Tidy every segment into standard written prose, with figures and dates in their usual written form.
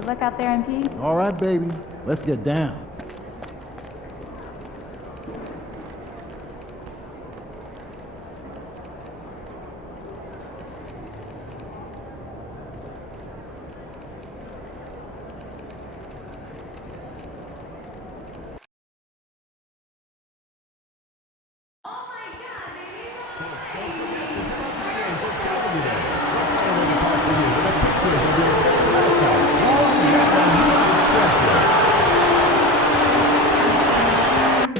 Good luck out there, MP. All right, baby. Let's get down.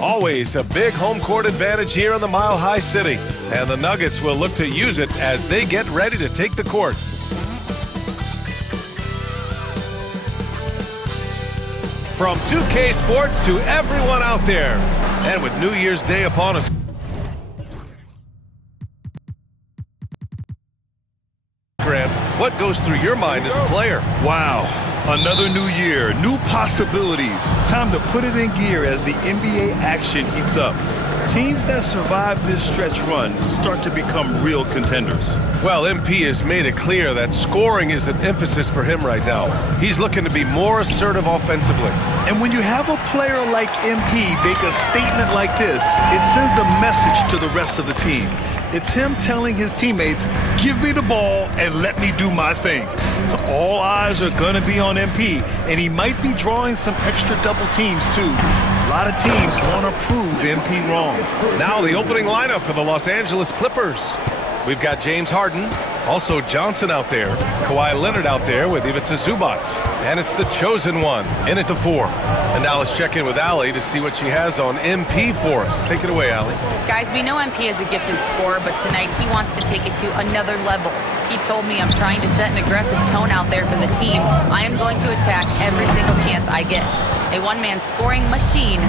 Always a big home court advantage here in the Mile High City, and the Nuggets will look to use it as they get ready to take the court. From 2K Sports to everyone out there, and with New Year's Day upon us, Graham, what goes through your mind as a player? Wow, another new year, new possibilities. Time to put it in gear as the NBA action heats up. Teams that survive this stretch run start to become real contenders. Well, MP has made it clear that scoring is an emphasis for him right now. He's looking to be more assertive offensively. And when you have a player like MP make a statement like this, it sends a message to the rest of the team. It's him telling his teammates, give me the ball and let me do my thing. All eyes are going to be on MP, and he might be drawing some extra double teams too. A lot of teams want to prove MP wrong. Now the opening lineup for the Los Angeles Clippers. We've got James Harden, also Johnson out there, Kawhi Leonard out there with Ivica Zubac. And it's the chosen one, in at the 4. And now let's check in with Allie to see what she has on MP for us. Take it away, Allie. Guys, we know MP is a gifted scorer, but tonight he wants to take it to another level. He told me I'm trying to set an aggressive tone out there for the team. I am going to attack every single chance I get. A one-man scoring machine,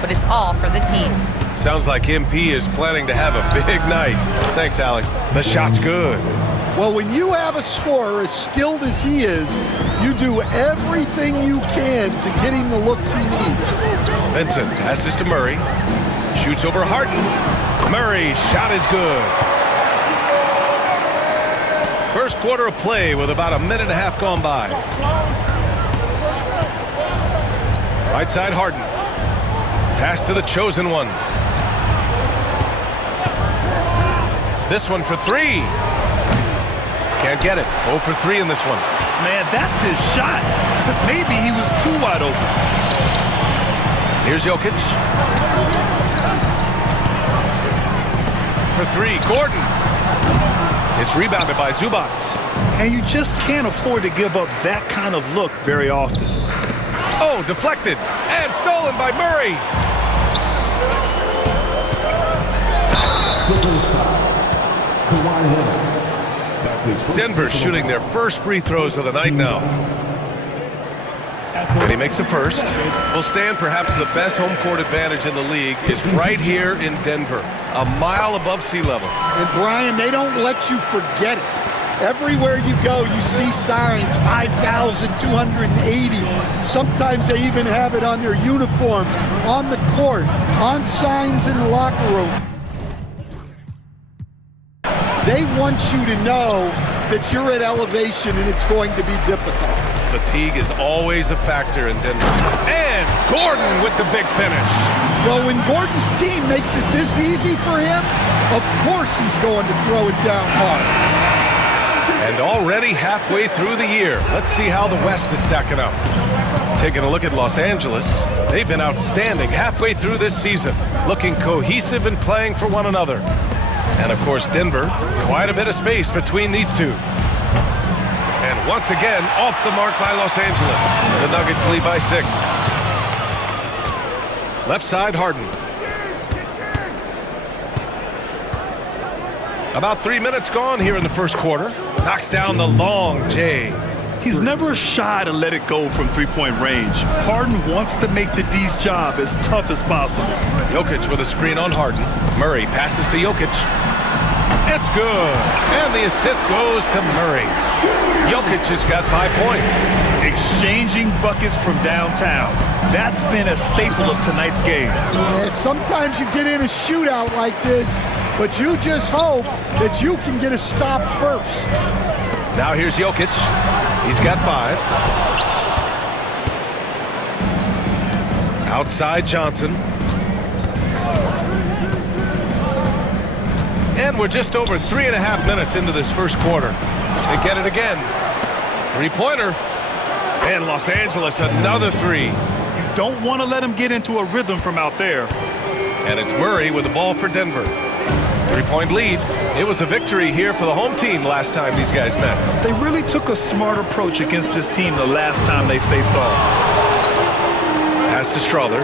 but it's all for the team. Sounds like MP is planning to have a big night. Thanks, Allie. The shot's good. Well, when you have a scorer as skilled as he is, you do everything you can to get him the looks he needs. Vincent passes to Murray. Shoots over Harden. Murray, shot is good. First quarter of play with about a minute and a half gone by. Right side Harden. Pass to the chosen one. This one for 3. Can't get it. 0 for 3 in this one. Man, that's his shot. Maybe he was too wide open. Here's Jokic. For 3, Gordon. It's rebounded by Zubac. And you just can't afford to give up that kind of look very often. Oh, deflected and stolen by Murray. Denver shooting their first free throws of the night now. And he makes the first. Will stand perhaps the best home court advantage in the league is right here in Denver, a mile above sea level. And Brian, they don't let you forget it. Everywhere you go, you see signs, 5,280. Sometimes they even have it on their uniform, on the court, on signs in the locker room. They want you to know that you're at elevation and it's going to be difficult. Fatigue is always a factor in Denver. And Gordon with the big finish. Well, when Gordon's team makes it this easy for him, of course he's going to throw it down hard. And already halfway through the year, let's see how the West is stacking up. Taking a look at Los Angeles, they've been outstanding halfway through this season, looking cohesive and playing for one another. And of course, Denver, quite a bit of space between these two. And once again, off the mark by Los Angeles. The Nuggets lead by 6. Left side, Harden. About 3 minutes gone here in the first quarter. Knocks down the long J. He's never shy to let it go from three-point range. Harden wants to make the D's job as tough as possible. Jokic with a screen on Harden. Murray passes to Jokic. It's good. And the assist goes to Murray. Jokic has got 5 points. Exchanging buckets from downtown. That's been a staple of tonight's game. Yeah, sometimes you get in a shootout like this, but you just hope that you can get a stop first. Now here's Jokic. He's got 5. Outside Johnson. And we're just over 3.5 minutes into this first quarter. They get it again. Three-pointer. And Los Angeles, another three. You don't want to let him get into a rhythm from out there. And it's Murray with the ball for Denver. Three-point lead. It was a victory here for the home team last time these guys met. They really took a smart approach against this team the last time they faced off. Pass to Strother.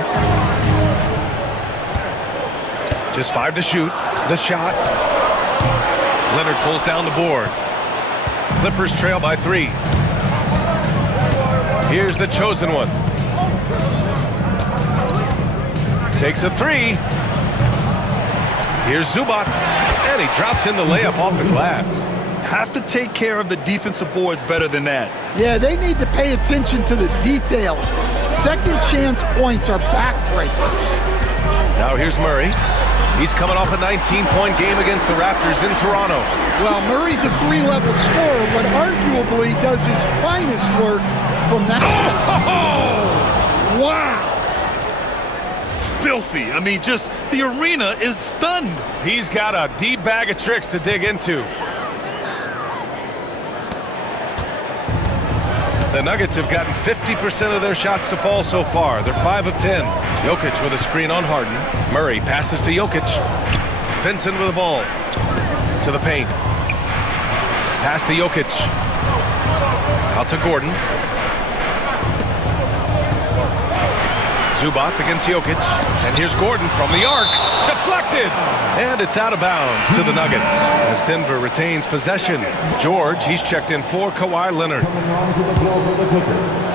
Just 5 to shoot. The shot. Leonard pulls down the board. Clippers trail by 3. Here's the chosen one. Takes a 3. Here's Zubac, and he drops in the layup off the glass. Have to take care of the defensive boards better than that. Yeah, they need to pay attention to the details. Second chance points are backbreakers. Now here's Murray. He's coming off a 19-point game against the Raptors in Toronto. Well, Murray's a 3-level scorer, but arguably does his finest work from that. Oh! Wow! Filthy. I mean, just the arena is stunned. He's got a deep bag of tricks to dig into. The Nuggets have gotten 50% of their shots to fall so far. They're 5 of 10. Jokic with a screen on Harden. Murray passes to Jokic. Vincent with the ball. To the paint. Pass to Jokic. Out to Gordon. Zubac against Jokic. And here's Gordon from the arc. Deflected! And it's out of bounds to the Nuggets as Denver retains possession. George, he's checked in for Kawhi Leonard. Coming onto the floor for the Clippers,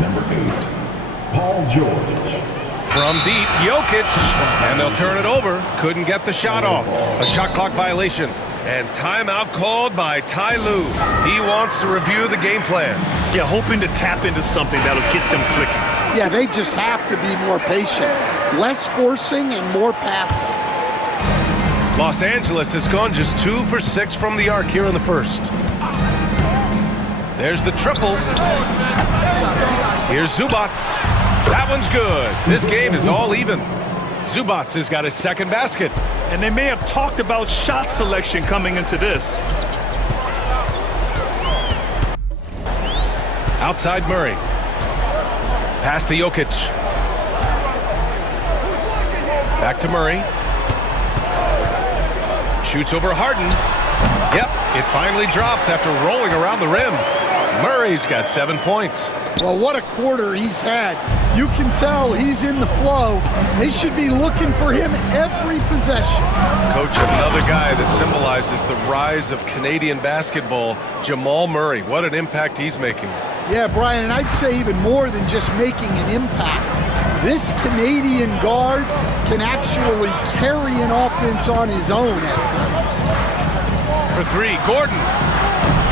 number 8, Paul George. From deep, Jokic. And they'll turn it over. Couldn't get the shot off. A shot clock violation. And timeout called by Ty Lue. He wants to review the game plan. Yeah, hoping to tap into something that'll get them clicking. Yeah, they just have to be more patient. Less forcing and more passing. Los Angeles has gone just 2 for 6 from the arc here in the first. There's the triple. Here's Zubac. That one's good. This game is all even. Zubac has got his second basket. And they may have talked about shot selection coming into this. Outside Murray. Pass to Jokic. Back to Murray. Shoots over Harden. Yep, it finally drops after rolling around the rim. Murray's got 7 points. Well, what a quarter he's had. You can tell he's in the flow. They should be looking for him every possession. Coach, another guy that symbolizes the rise of Canadian basketball, Jamal Murray. What an impact he's making. Yeah, Brian, and I'd say even more than just making an impact. This Canadian guard can actually carry an offense on his own at times. For 3, Gordon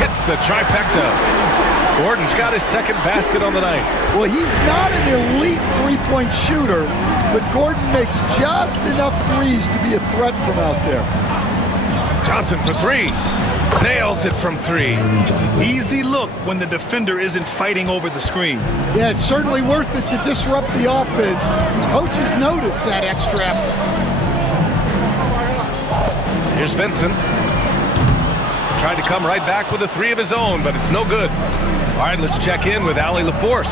hits the trifecta. Gordon's got his second basket on the night. Well, he's not an elite three-point shooter, but Gordon makes just enough threes to be a threat from out there. Johnson for 3. Nails it from 3. Easy look when the defender isn't fighting over the screen. Yeah, it's certainly worth it to disrupt the offense. Coaches notice that extra effort. Here's Vincent. Tried to come right back with a 3 of his own, but it's no good. All right, let's check in with Allie LaForce.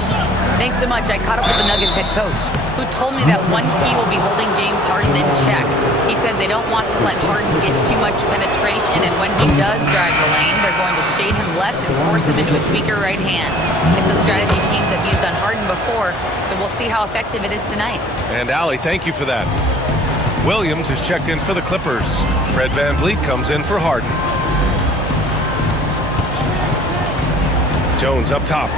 Thanks so much. I caught up with the Nuggets head coach, who told me that one key will be holding James Harden in check. He said they don't want to let Harden get too much penetration, and when he does drive the lane, they're going to shade him left and force him into his weaker right hand. It's a strategy teams have used on Harden before, so we'll see how effective it is tonight. And Allie, thank you for that. Williams is checked in for the Clippers. Fred VanVleet comes in for Harden. Jones up top.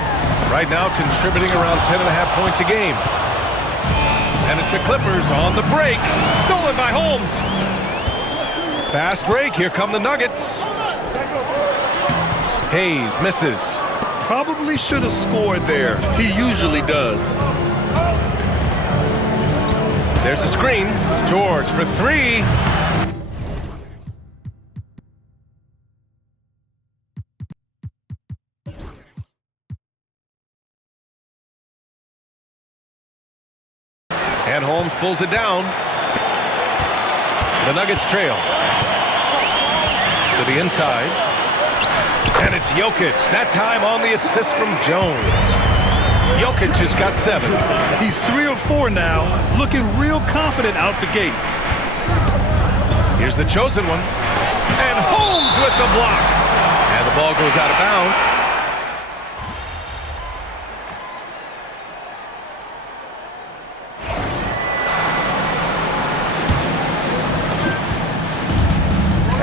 Right now contributing around 10.5 points a game. And it's the Clippers on the break. Stolen by Holmes. Fast break. Here come the Nuggets. Hayes misses. Probably should have scored there. He usually does. There's a screen. George for 3. And Holmes pulls it down. The Nuggets trail. To the inside. And it's Jokic. That time on the assist from Jones. Jokic has got 7. He's 3 or 4 now, looking real confident out the gate. Here's the chosen one. And Holmes with the block. And the ball goes out of bounds.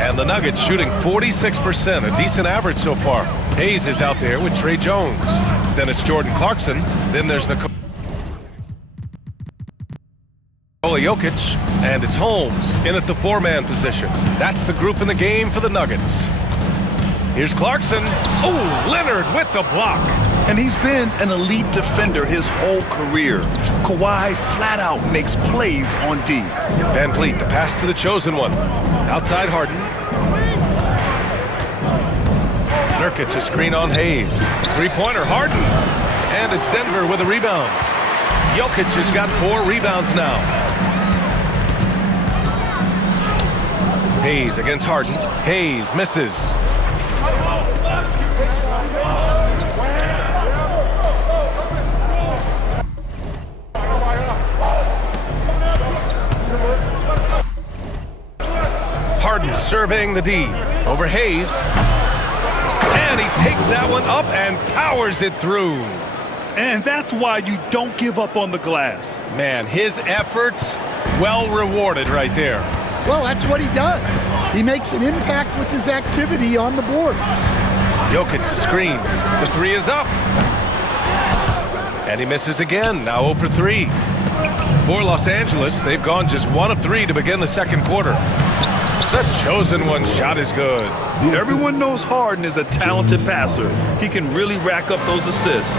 And the Nuggets shooting 46%, a decent average so far. Hayes is out there with Trey Jones. Then it's Jordan Clarkson. Then there's Nikola Jokic. And it's Holmes in at the 4-man position. That's the group in the game for the Nuggets. Here's Clarkson. Oh, Leonard with the block. And he's been an elite defender his whole career. Kawhi flat out makes plays on D. Van Vliet, the pass to the chosen one. Outside Harden. Nurkic, a screen on Hayes. Three-pointer, Harden. And it's Denver with a rebound. Jokic has got 4 rebounds now. Hayes against Harden. Hayes misses. Harden surveying the D over Hayes. And he takes that one up and powers it through. And that's why you don't give up on the glass. Man, his efforts well rewarded right there. Well, that's what he does. He makes an impact with his activity on the board. Jokic, the screen. The 3 is up. And he misses again, now 0 for 3. For Los Angeles, they've gone just 1 of 3 to begin the second quarter. The chosen one shot is good. Everyone knows Harden is a talented passer. He can really rack up those assists.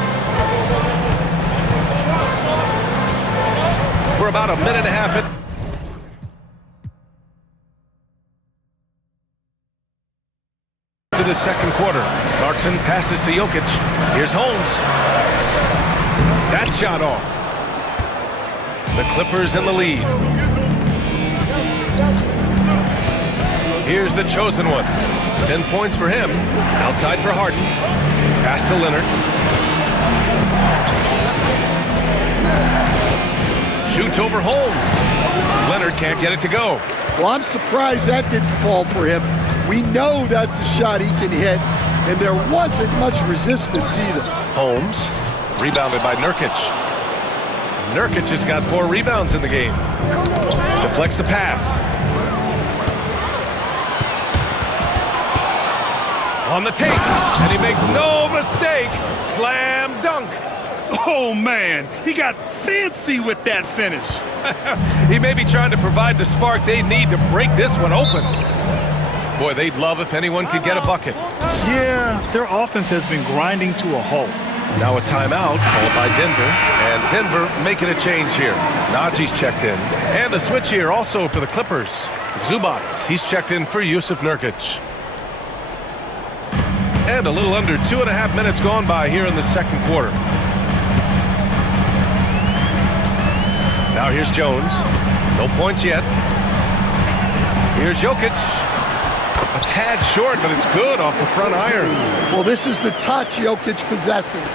We're about a minute and a half in. To the second quarter. Clarkson passes to Jokic. Here's Holmes. That shot off. The Clippers in the lead. Here's the chosen one. 10 points for him. Outside for Harden. Pass to Leonard. Shoots over Holmes. Leonard can't get it to go. Well, I'm surprised that didn't fall for him. We know that's a shot he can hit, and there wasn't much resistance either. Holmes, rebounded by Nurkic. Nurkic has got 4 rebounds in the game. Deflects the pass. On the take, and he makes no mistake. Slam dunk. Oh, man, he got fancy with that finish. He may be trying to provide the spark they need to break this one open. Boy, they'd love if anyone could get a bucket. Yeah, their offense has been grinding to a halt. Now a timeout called by Denver, and Denver making a change here. Najee's checked in, and a switch here also for the Clippers. Zubats, he's checked in for Jusuf Nurkic. And a little under 2.5 minutes gone by here in the second quarter. Now here's Jones. No points yet. Here's Jokic. A tad short, but it's good off the front iron. Well, this is the touch Jokic possesses.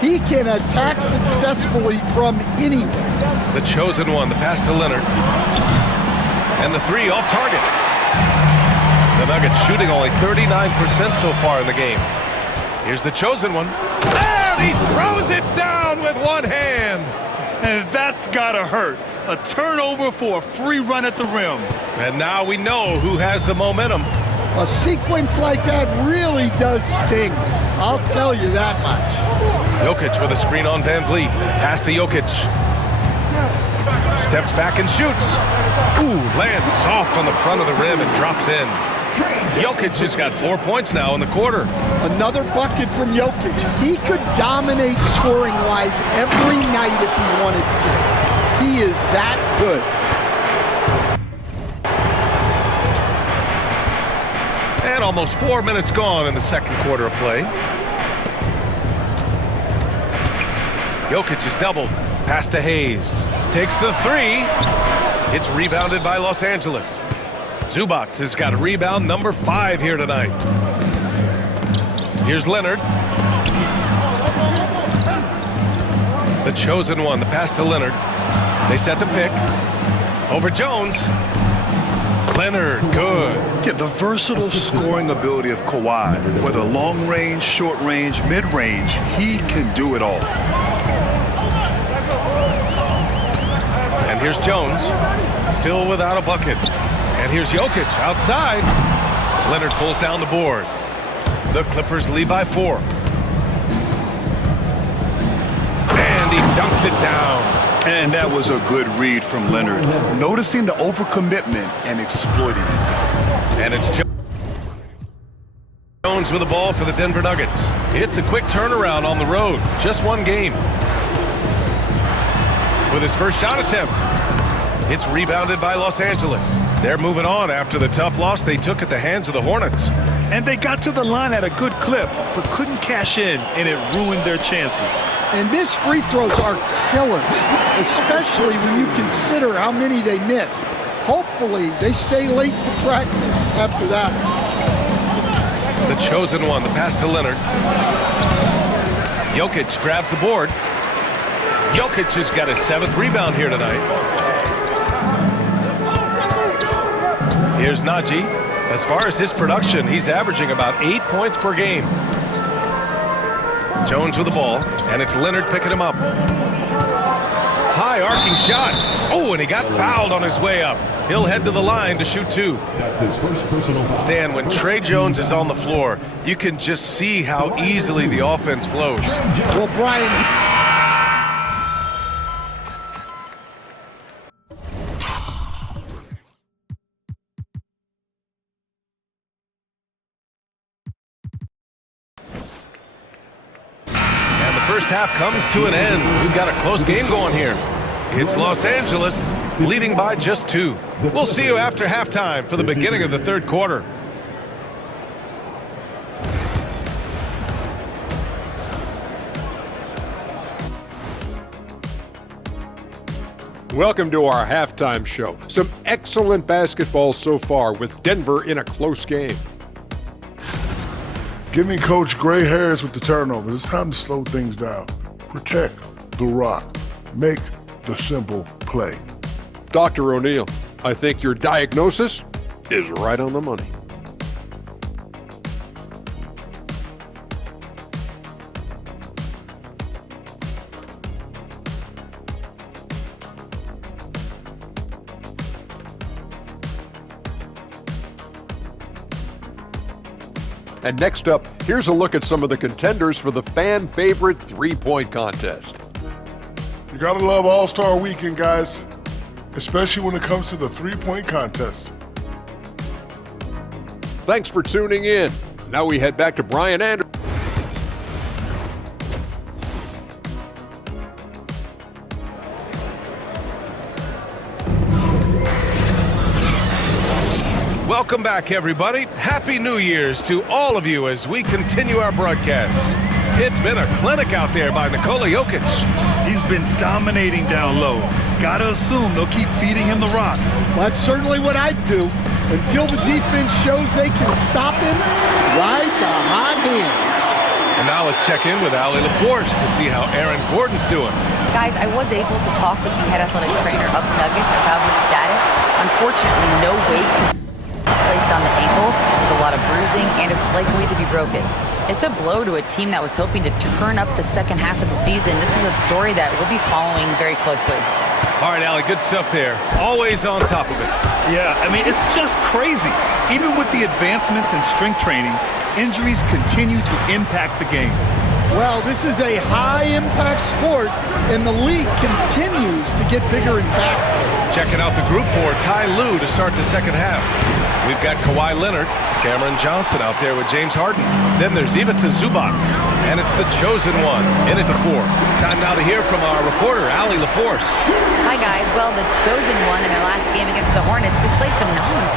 He can attack successfully from anywhere. The chosen one, the pass to Leonard. And the 3 off target. The Nuggets shooting only 39% so far in the game. Here's the chosen one. And he throws it down with one hand. And that's gotta hurt. A turnover for a free run at the rim. And now we know who has the momentum. A sequence like that really does sting. I'll tell you that much. Jokic with a screen on Van Vliet. Pass to Jokic. Steps back and shoots. Ooh, lands soft on the front of the rim and drops in. Jokic has got 4 points now in the quarter. Another bucket from Jokic. He could dominate scoring-wise every night if he wanted to. He is that good. And almost 4 minutes gone in the second quarter of play. Jokic is doubled. Pass to Hayes. takes the three. It's rebounded by Los Angeles. Zubac has got rebound number 5 here tonight. Here's Leonard. The chosen one, the pass to Leonard. They set the pick. Over Jones. Leonard, good. Yeah, the versatile scoring ability of Kawhi, whether long range, short range, mid range, he can do it all. And here's Jones, still without a bucket. And here's Jokic outside. Leonard pulls down the board. The Clippers lead by 4. And he dunks it down. And that was a good read from Leonard, noticing the overcommitment and exploiting it. And it's Jones with the ball for the Denver Nuggets. It's a quick turnaround on the road. Just one game. With his first shot attempt. It's rebounded by Los Angeles. They're moving on after the tough loss they took at the hands of the Hornets. And they got to the line at a good clip, but couldn't cash in, and it ruined their chances. And missed free throws are killers, especially when you consider how many they missed. Hopefully, they stay late to practice after that. The chosen one, the pass to Leonard. Jokic grabs the board. Jokic has got his 7th rebound here tonight. Here's Najee. As far as his production, he's averaging about 8 points per game. Jones with the ball, and it's Leonard picking him up. High arcing shot. Oh, and he got fouled on his way up. He'll head to the line to shoot 2. That's his first personal foul. Stan, when Trey Jones is on the floor, you can just see how easily the offense flows. Well, Brian, First half comes to an end. We've got a close game going here. It's Los Angeles leading by just 2. We'll see you after halftime for the beginning of the 3rd quarter. Welcome to our halftime show. Some excellent basketball so far with Denver in a close game. Give me Coach gray hairs with the turnovers. It's time to slow things down. Protect the rock. Make the simple play. Dr. O'Neal, I think your diagnosis is right on the money. And next up, here's a look at some of the contenders for the fan-favorite three-point contest. You gotta love All-Star Weekend, guys, especially when it comes to the three-point contest. Thanks for tuning in. Now we head back to Brian Anderson. Welcome back, everybody. Happy New Year's to all of you as we continue our broadcast. It's been a clinic out there by Nikola Jokic. He's been dominating down low. Gotta assume they'll keep feeding him the rock. that's certainly what I'd do. Until the defense shows they can stop him, ride the hot hand. And now let's check in with Allie LaForce to see how Aaron Gordon's doing. Guys, I was able to talk with the head athletic trainer of the Nuggets about his status. Unfortunately, no weight can be placed on the ankle with a lot of bruising, and it's likely to be broken. It's a blow to a team that was hoping to turn up the second half of the season. This is a story that we'll be following very closely. All right, Allie, good stuff there. Always on top of it. Yeah, I mean, it's just crazy. Even with the advancements in strength training, injuries continue to impact the game. Well, this is a high-impact sport, and the league continues to get bigger and faster. Checking out the group for Ty Lue to start the second half. We've got Kawhi Leonard, Cameron Johnson out there with James Harden. Then there's Ivica Zubac, and it's the chosen one in it to 4. Time now to hear from our reporter, Allie LaForce. Hi, guys. Well, the chosen one in their last game against the Hornets just played phenomenal.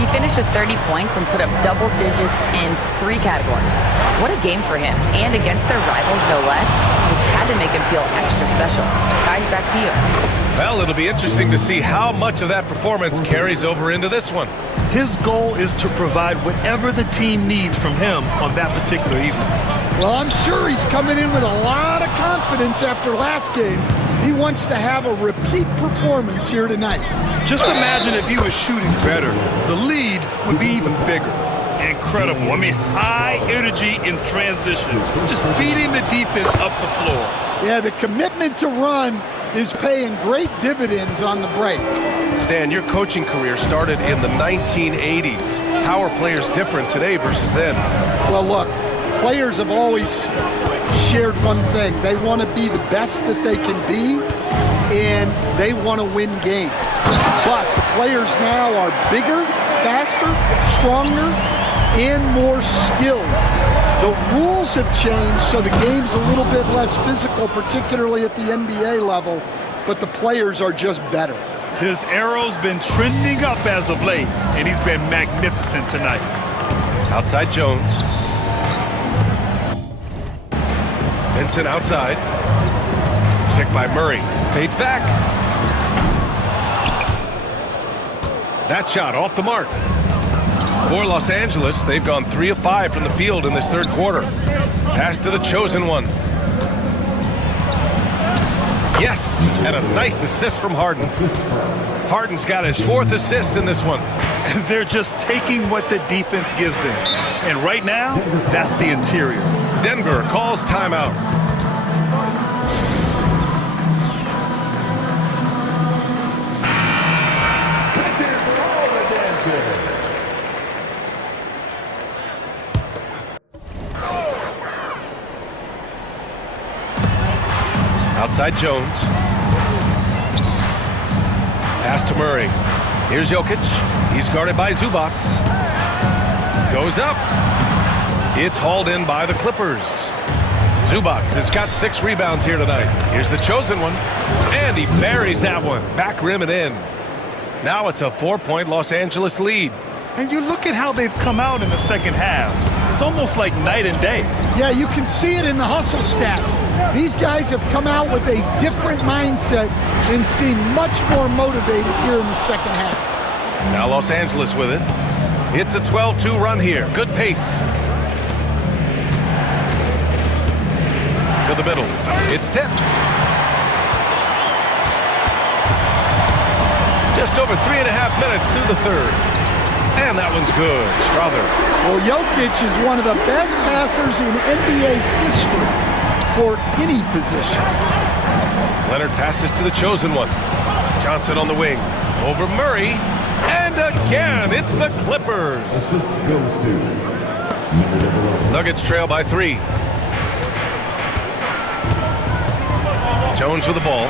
He finished with 30 points and put up double digits in 3 categories. What a game for him, and against their rivals, no less, which had to make him feel extra special. Guys, back to you. Well, it'll be interesting to see how much of that performance carries over into this one. His goal is to provide whatever the team needs from him on that particular evening. Well, I'm sure he's coming in with a lot of confidence after last game. He wants to have a repeat performance here tonight. Just imagine if he was shooting better. The lead would be even bigger. Incredible. I mean, high energy in transition. Just beating the defense up the floor. Yeah, the commitment to run is paying great dividends on the break. Stan, your coaching career started in the 1980s. How are players different today versus then? Well, look, players have always shared one thing. They want to be the best that they can be, and they want to win games. But the players now are bigger, faster, stronger, and more skilled. The rules have changed, so the game's a little bit less physical, particularly at the NBA level, but the players are just better. His arrow's been trending up as of late, and he's been magnificent tonight. Outside Jones. Vincent outside. Picked by Murray. Fades back. That shot off the mark. For Los Angeles, they've gone 3 of 5 from the field in this third quarter. Pass to the chosen one. Yes, and a nice assist from Harden. Harden's got his 4th assist in this one. They're just taking what the defense gives them. And right now, that's the interior. Denver calls timeout. Outside Jones. Pass to Murray. Here's Jokic. He's guarded by Zubac. Goes up. It's hauled in by the Clippers. Zubac has got 6 rebounds here tonight. Here's the chosen one. And he buries that one. Back rim and in. Now it's a 4-point Los Angeles lead. And you look at how they've come out in the second half. It's almost like night and day. Yeah, you can see it in the hustle stat. These guys have come out with a different mindset and seem much more motivated here in the second half. Now Los Angeles with it. It's a 12-2 run here. Good pace. To the middle. It's tipped. Just over 3.5 minutes through the third. And that one's good. Strother. Well, Jokic is one of the best passers in NBA history for any position. Leonard passes to the chosen one. Johnson on the wing. Over Murray. And again, it's the Clippers. Assist goes to Nuggets trail by 3. Jones with the ball.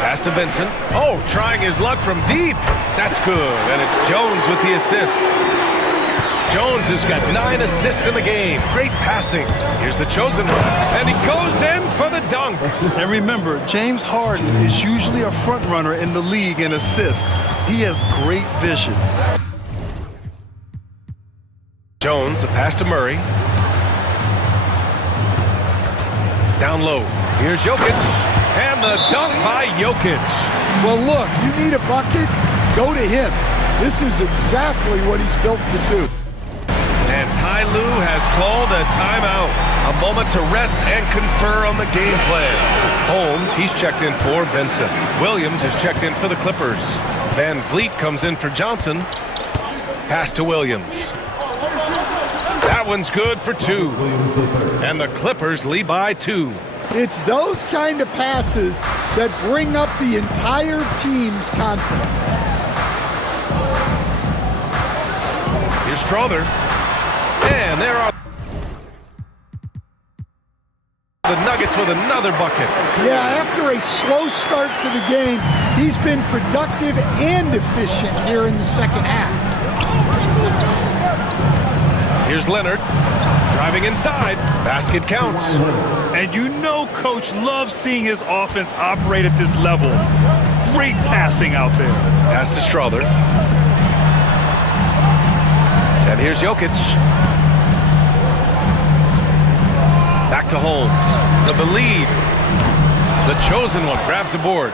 Pass to Vincent. Oh, trying his luck from deep. That's good. And it's Jones with the assist. Jones has got 9 assists in the game. Great passing. Here's the chosen one. And he goes in for the dunk. And remember, James Harden is usually a front runner in the league in assists. He has great vision. Jones, the pass to Murray. Down low. Here's Jokic. And the dunk by Jokic. Well, look, you need a bucket, go to him. This is exactly what he's built to do. And Ty Lue has called a timeout. A moment to rest and confer on the game plan. Holmes, he's checked in for Vincent. Williams is checked in for the Clippers. Van Vliet comes in for Johnson. Pass to Williams. That one's good for 2. And the Clippers lead by 2. It's those kind of passes that bring up the entire team's confidence. Here's Strother. And there are the Nuggets with another bucket. Yeah, after a slow start to the game, he's been productive and efficient here in the second half. Here's Leonard. Driving inside. Basket counts. And you know Coach loves seeing his offense operate at this level. Great passing out there. Pass to Strother. And here's Jokic. Back to Holmes for the lead. The chosen one grabs a board.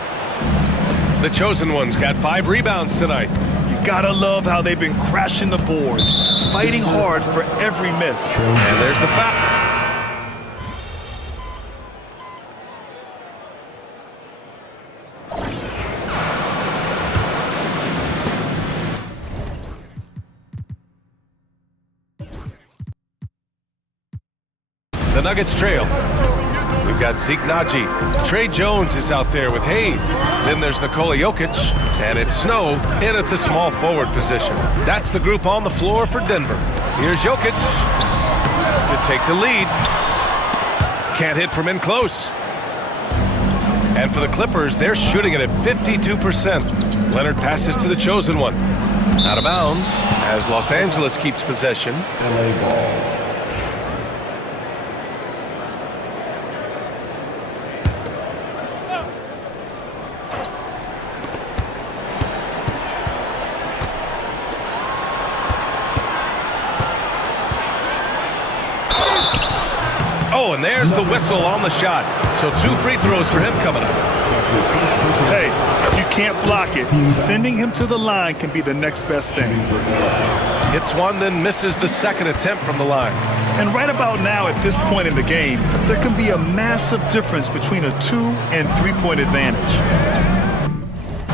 The chosen one's got 5 rebounds tonight. You gotta love how they've been crashing the boards, fighting hard for every miss. And there's the foul. The Nuggets trail. We've got Zeke Naji. Trey Jones is out there with Hayes. Then there's Nikola Jokic. And it's Snow in at the small forward position. That's the group on the floor for Denver. Here's Jokic to take the lead. Can't hit from in close. And for the Clippers, they're shooting it at 52%. Leonard passes to the chosen one. Out of bounds as Los Angeles keeps possession. LA ball. Oh, and there's the whistle on the shot. So 2 free throws for him coming up. Hey, if you can't block it, sending him to the line can be the next best thing. Hits one, then misses the second attempt from the line. And right about now, at this point in the game, there can be a massive difference between a 2- and 3-point advantage.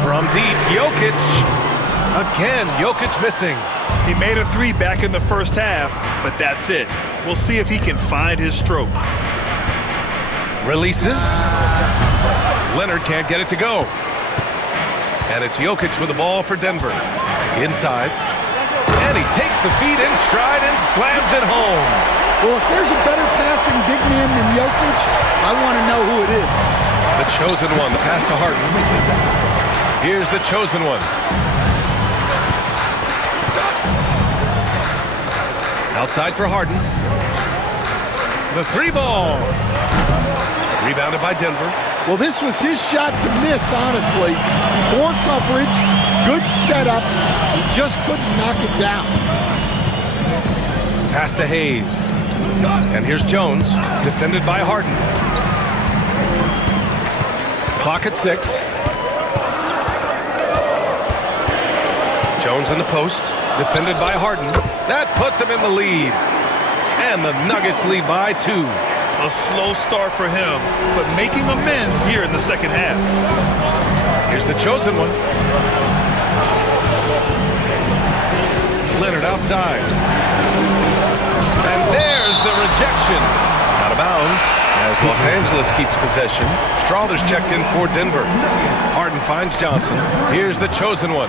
From deep, Jokic. Again, Jokic missing. He made a 3 back in the first half, but that's it. We'll see if he can find his stroke. Releases. Leonard can't get it to go. And it's Jokic with the ball for Denver. Inside. And he takes the feed in stride and slams it home. Well, if there's a better passing big man than Jokic, I want to know who it is. The chosen one, the pass to Harden. Here's the chosen one. Outside for Harden. The 3-ball. Rebounded by Denver. Well, this was his shot to miss, honestly. Poor coverage, good setup. He just couldn't knock it down. Pass to Hayes. And here's Jones, defended by Harden. Clock at 6. Jones in the post, defended by Harden. That puts him in the lead. And the Nuggets lead by 2. A slow start for him, but making amends here in the second half. Here's the chosen one. Leonard outside. And there's the rejection. Out of bounds as Los Angeles keeps possession. Strawther's checked in for Denver. Harden finds Johnson. Here's the chosen one.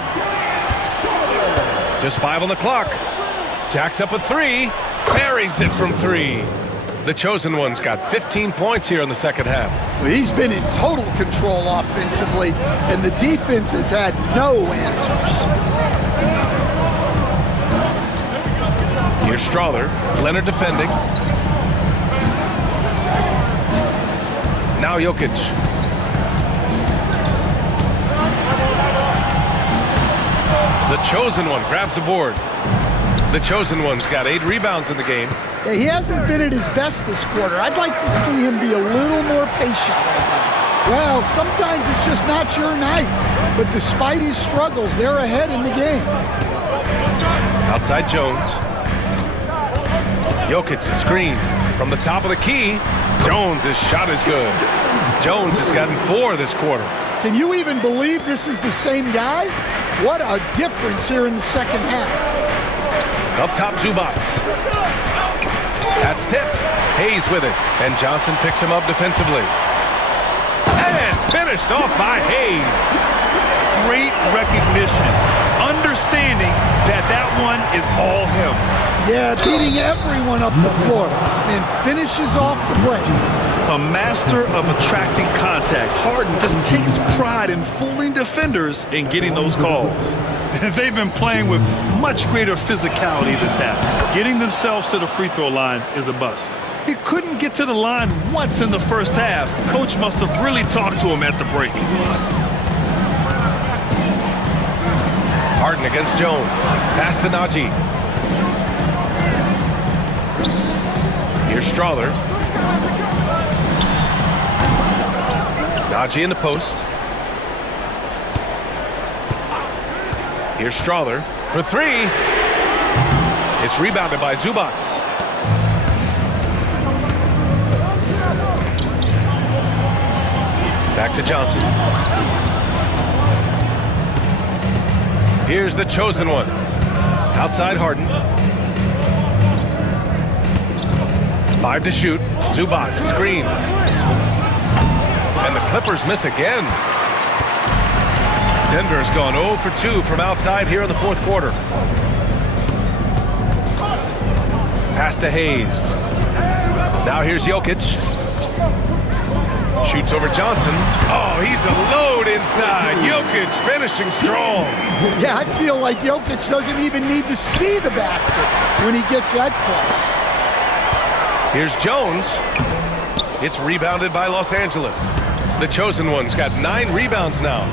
Just 5 on the clock. Jacks up a 3. Parries it from 3. The chosen one's got 15 points here in the second half. Well, he's been in total control offensively, and the defense has had no answers. Here's Strawther. Leonard defending. Now Jokic. The chosen one grabs a board. The chosen one's got 8 rebounds in the game. Yeah, he hasn't been at his best this quarter. I'd like to see him be a little more patient right now. Well, sometimes it's just not your night. But despite his struggles, they're ahead in the game. Outside Jones. Jokic the screen. From the top of the key, Jones' shot is good. Jones has gotten 4 this quarter. Can you even believe this is the same guy? What a difference here in the second half. Up top, Zubats. That's tipped. Hayes with it. And Johnson picks him up defensively. And finished off by Hayes. Great recognition. Understanding that that one is all him. Yeah, beating everyone up the floor. And finishes off the break. A master of attracting contact. Harden just takes pride in fooling defenders and getting those calls. They've been playing with much greater physicality this half. Getting themselves to the free throw line is a bust. He couldn't get to the line once in the first half. Coach must have really talked to him at the break. Harden against Jones. Pass to Naji. Here's Strawther. Najee in the post. Here's Strother for three. It's rebounded by Zubac. Back to Johnson. Here's the chosen one. Outside Harden. 5 to shoot. Zubac screen. And the Clippers miss again. Denver's gone 0 for 2 from outside here in the fourth quarter. Pass to Hayes. Now here's Jokic. Shoots over Johnson. Oh, he's a load inside. Jokic finishing strong. Yeah, I feel like Jokic doesn't even need to see the basket when he gets that close. Here's Jones. It's rebounded by Los Angeles. The chosen one's got 9 rebounds now.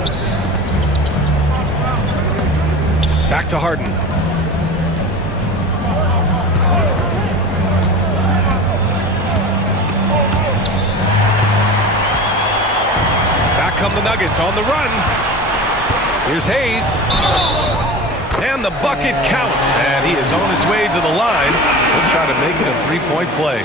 Back to Harden. Back come the Nuggets on the run. Here's Hayes. And the bucket counts. And he is on his way to the line. He'll try to make it a 3-point play.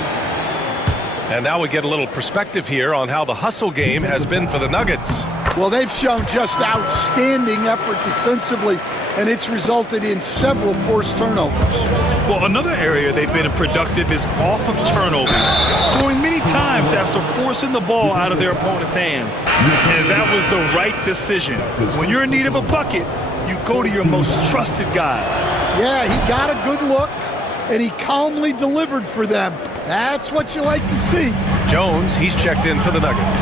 And now we get a little perspective here on how the hustle game has been for the Nuggets. Well, they've shown just outstanding effort defensively, and it's resulted in several forced turnovers. Well, another area they've been productive is off of turnovers, scoring many times after forcing the ball out of their opponent's hands. And that was the right decision. When you're in need of a bucket, you go to your most trusted guys. Yeah, he got a good look, and he calmly delivered for them. That's what you like to see. Jones, he's checked in for the Nuggets.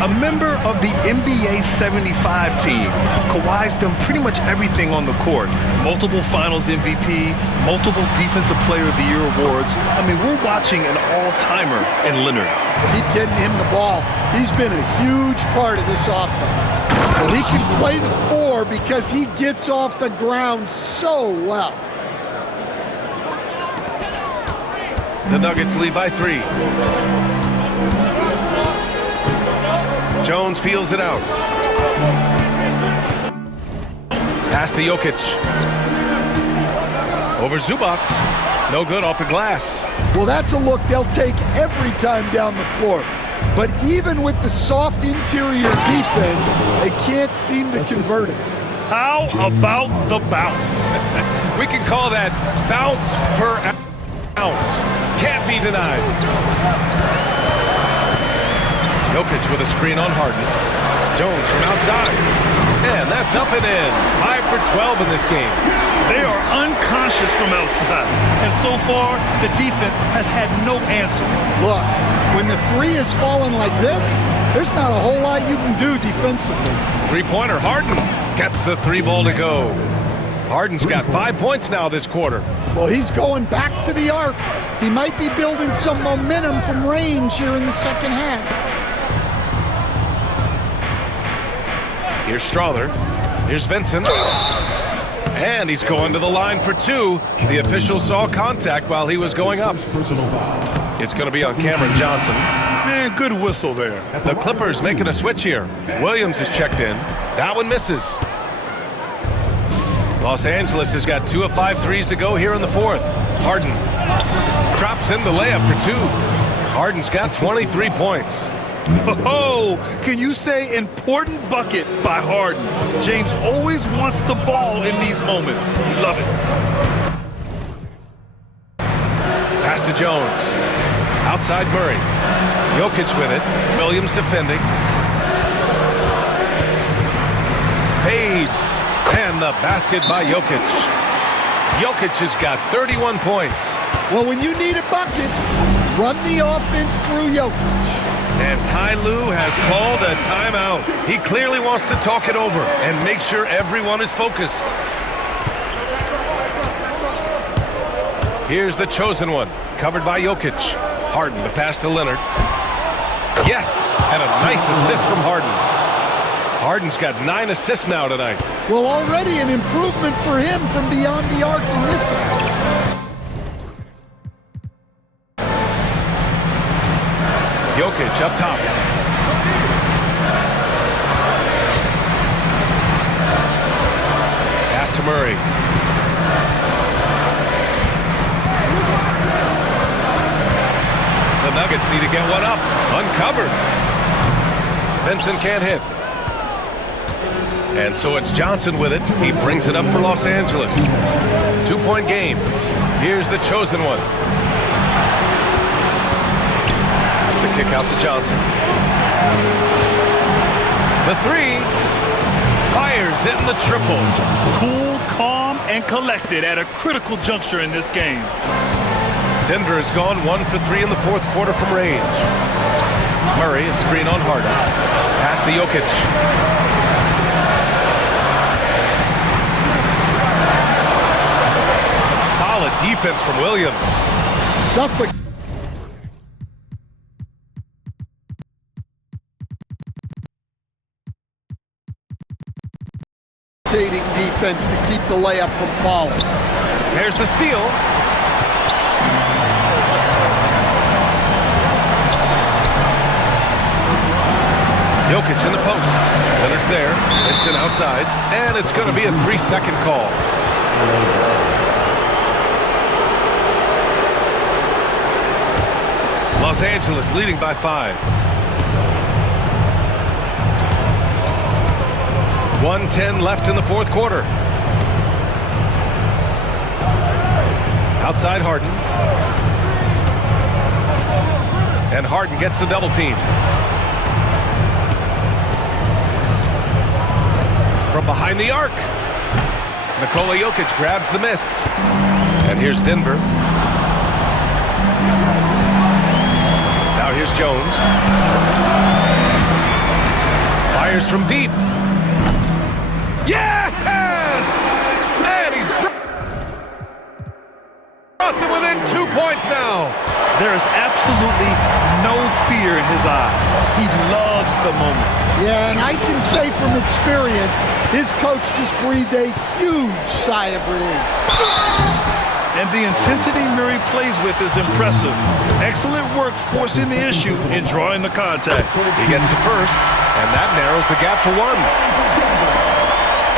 A member of the NBA 75 team, Kawhi's done pretty much everything on the court. Multiple Finals MVP, multiple Defensive Player of the Year awards. I mean, we're watching an all-timer in Leonard. Keep getting him the ball. He's been a huge part of this offense. Well, he can play the 4 because he gets off the ground so well. The Nuggets lead by 3. Jones feels it out. Pass to Jokic. Over Zubac. No good off the glass. Well, that's a look they'll take every time down the floor. But even with the soft interior defense, they can't seem to convert it. How about the bounce? We can call that bounce per ounce. Can't be denied. Jokic with a screen on Harden. Jones from outside. And that's up and in. 5 for 12 in this game. They are unconscious from outside. And so far, the defense has had no answer. Look, when the 3 is falling like this, there's not a whole lot you can do defensively. Three-pointer, Harden gets the 3 ball to go. Harden's got 5 points now this quarter. Well, he's going back to the arc. He might be building some momentum from range here in the second half. Here's Strother. Here's Vincent. And he's going to the line for 2. The official saw contact while he was going up. It's going to be on Cameron Johnson. Man, good whistle there. The Clippers making a switch here. Williams is checked in. That one misses. Los Angeles has got 2 of 5 threes to go here in the fourth. Harden drops in the layup for 2. Harden's got 23 points. Oh, can you say important bucket by Harden? James always wants the ball in these moments. We love it. Pass to Jones. Outside Murray. Jokic with it. Williams defending. Fades. And the basket by Jokic. Jokic has got 31 points. Well, when you need a bucket, run the offense through Jokic. And Ty Lue has called a timeout. He clearly wants to talk it over and make sure everyone is focused. Here's the chosen one, covered by Jokic. Harden, the pass to Leonard. Yes, and a nice assist from Harden. Harden's got 9 assists now tonight. Well, already an improvement for him from beyond the arc in this end. Jokic up top. Pass to Murray. The Nuggets need to get one up. Uncovered. Benson can't hit. And so it's Johnson with it. He brings it up for Los Angeles. 2-point game. Here's the chosen one. The kick out to Johnson. The three. Fires in the triple. Cool, calm, and collected at a critical juncture in this game. Denver has gone 1 for 3 in the fourth quarter from range. Murray, a screen on Harden. Pass to Jokic. Solid defense from Williams. Suffocating defense to keep the layup from falling. There's the steal. Jokic in the post. Leonard's there. It's an outside. And it's going to be a 3-second call. Los Angeles leading by 5. 1:10 left in the fourth quarter. Outside Harden. And Harden gets the double team. From behind the arc. Nikola Jokic grabs the miss. And here's Denver. Now here's Jones. Fires from deep. Yes! And he's brought them within 2 points now. There is absolutely no fear in his eyes. He loves the moment. Yeah, and I can say from experience, his coach just breathed a huge sigh of relief. And the intensity Murray plays with is impressive. Excellent work forcing the issue and drawing the contact. He gets the first, and that narrows the gap to 1.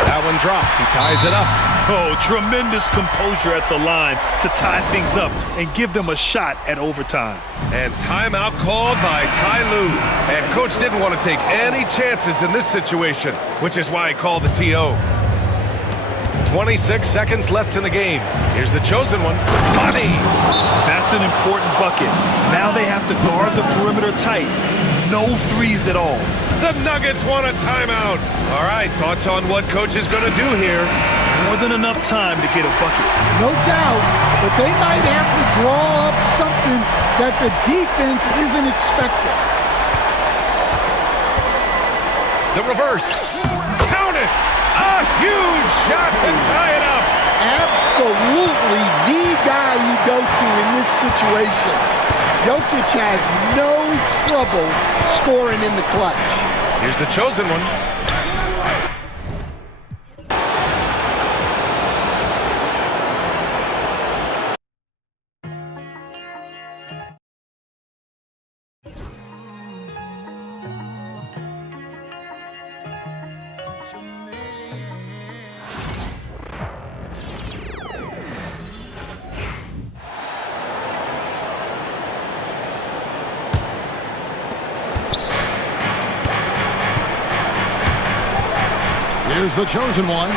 That one drops. He ties it up. Oh, tremendous composure at the line to tie things up and give them a shot at overtime. And timeout called by Ty Lue. And coach didn't want to take any chances in this situation, which is why he called the TO. 26 seconds left in the game. Here's the chosen one. Money! That's an important bucket. Now they have to guard the perimeter tight. No threes at all. The Nuggets want a timeout. All right, thoughts on what coach is going to do here? More than enough time to get a bucket. No doubt, but they might have to draw up something that the defense isn't expecting. The reverse. Count it! A huge shot to tie it up. Absolutely the guy you go to in this situation. Jokic has no trouble scoring in the clutch. Here's the chosen one. Here's the chosen one.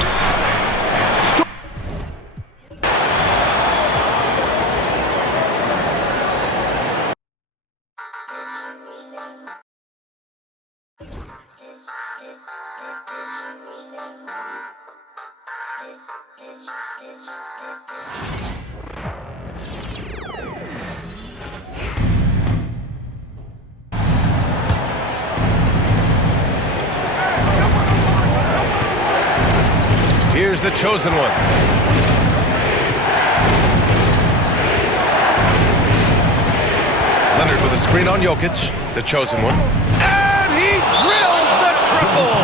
Here's the chosen one. Leonard with a screen on Jokic, the chosen one. And he drills the triple!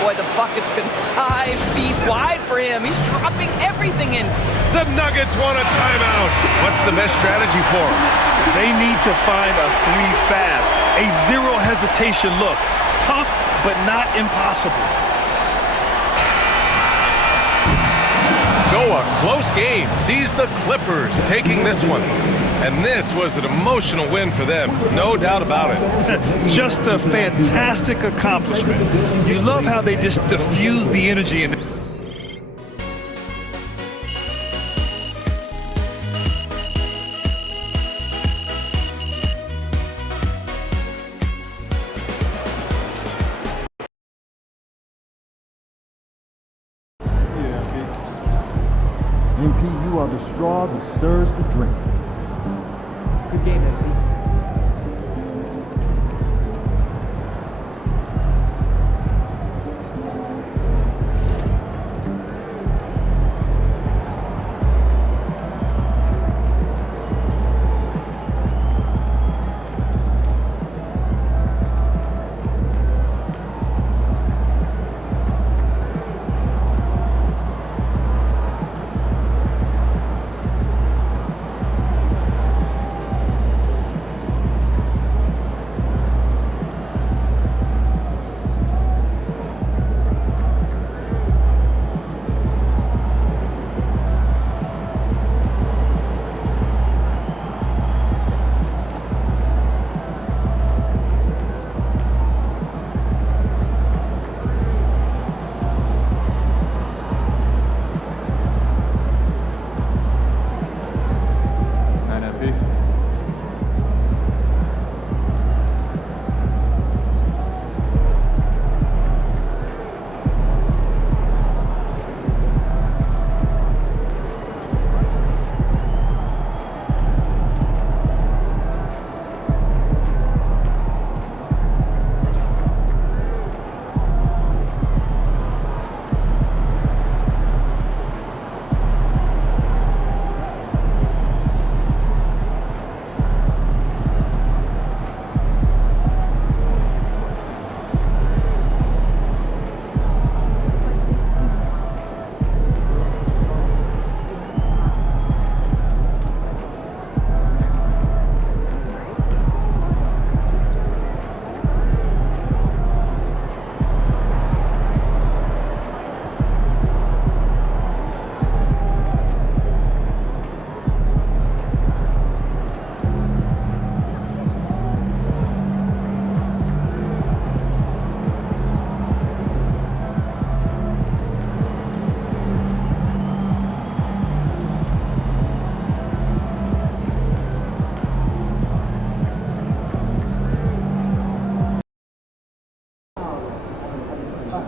Boy, the bucket's been 5 feet wide for him. He's dropping everything in. The Nuggets want a timeout. What's the best strategy for them? They need to find a 3 fast. A zero hesitation look. Tough, but not impossible. So a close game sees the Clippers taking this one. And this was an emotional win for them, no doubt about it. Just a fantastic accomplishment. You love how they just diffuse the energy in MP, you are the straw that stirs the drink. Good game, MP.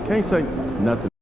Can't say nothing.